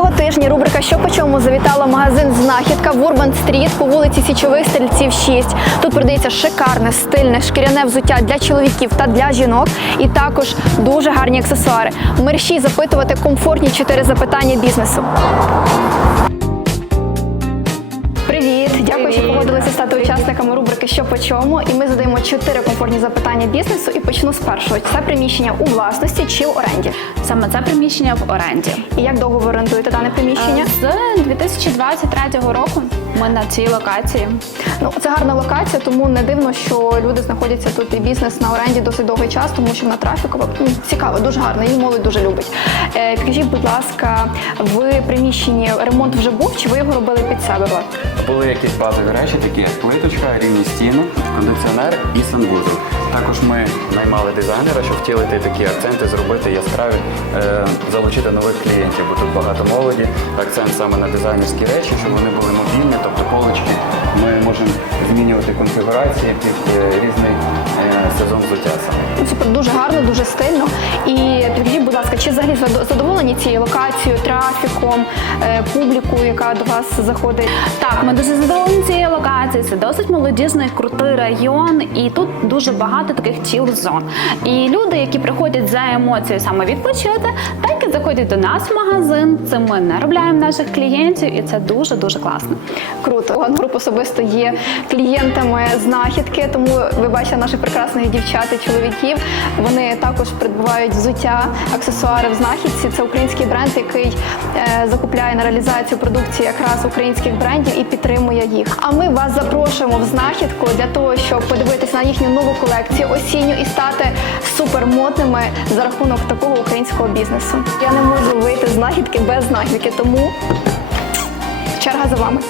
Цього тижня рубрика Що по чому завітала магазин Знахідка в Урбан Стріт по вулиці Січових Стрільців 6. Тут продається шикарне, стильне, шкіряне взуття для чоловіків та для жінок, і також дуже гарні аксесуари. Мерщій запитувати комфортні чотири запитання бізнесу. Дякую, що погодилися стати учасниками рубрики Що по чому. І ми задаємо чотири комфортні запитання бізнесу. І почну з першого. Це приміщення у власності чи в оренді? Саме це приміщення в оренді. І як довго ви орендуєте дане приміщення? З 2023 року ми на цій локації. Ну це гарна локація, тому не дивно, що люди знаходяться тут і бізнес на оренді досить довгий час, тому що на трафіку ну, цікаво, дуже гарно, її молодь дуже любить. Е, підкажіть, будь ласка, в приміщенні ремонт вже був, чи ви його робили під себе? Були якісь базові речі, такі як плиточка, рівні стіни, кондиціонер і санвузол. Також ми наймали дизайнера, щоб втілити такі акценти, зробити яскраві, е, залучити нових клієнтів, бо тут багато молоді. Акцент саме на дизайнерські речі, щоб вони були мобільні, тобто полочки. Ми можемо змінювати конфігурації під е, різний сезон взуття саме. Ну, Супер, дуже гарно, дуже стильно. І підкажіть, будь ласка, чи взагалі задоволені цією локацією, трафіком, е, публікою, яка до вас заходить? Так, ми дуже задоволені цією локацією. Це досить молодіжний, крутий район, і тут дуже багато таких чіл-зон. І люди, які приходять за емоцією саме відпочити, так і заходять до нас в магазин. Це ми не робляємо наших клієнтів, і це дуже дуже класно. Круто. Ладно, особисто є клієнтами знахідки, тому ви бачите наших прекрасних дівчат і чоловіків. Вони також придбають взуття, аксесуари в знахідці. Це український бренд, який е, закупляє на реалізацію продукції якраз українських брендів і підтримує їх. А ми вас запрошуємо в знахідку для того, щоб подивитися на їхню нову колекцію осінню і стати супермодними за рахунок такого українського бізнесу. Я не можу вийти з знахідки без знахідки, тому черга за вами.